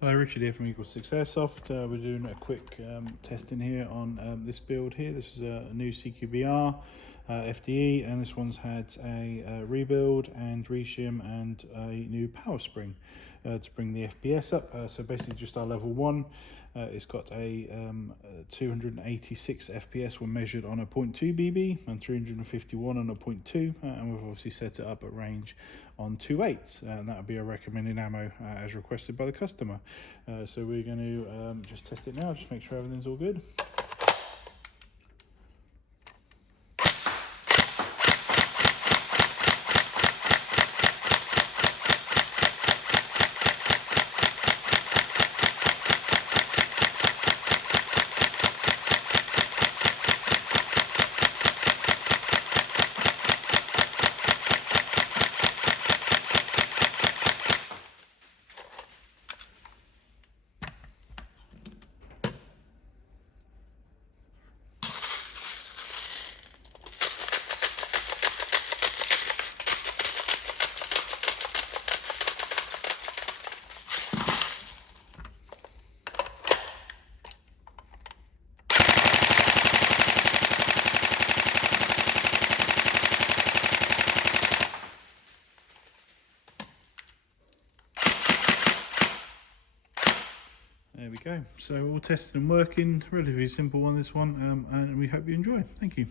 Hello, Richard here from =6 Airsoft. We're doing a quick testing here on this build here. This is a new CQBR FDE, and this one's had a rebuild and reshim and a new power spring to bring the FPS up. So basically just our level 1. It's got a 286 FPS when measured on a 0.2 BB and 351 on a 0.2, and we've obviously set it up at range on 2.8, and that would be a recommended ammo as requested by the customer. So we're going to just test it now, just make sure everything's all good. There we go. So all tested and working. Relatively simple on this one, and we hope you enjoy. Thank you.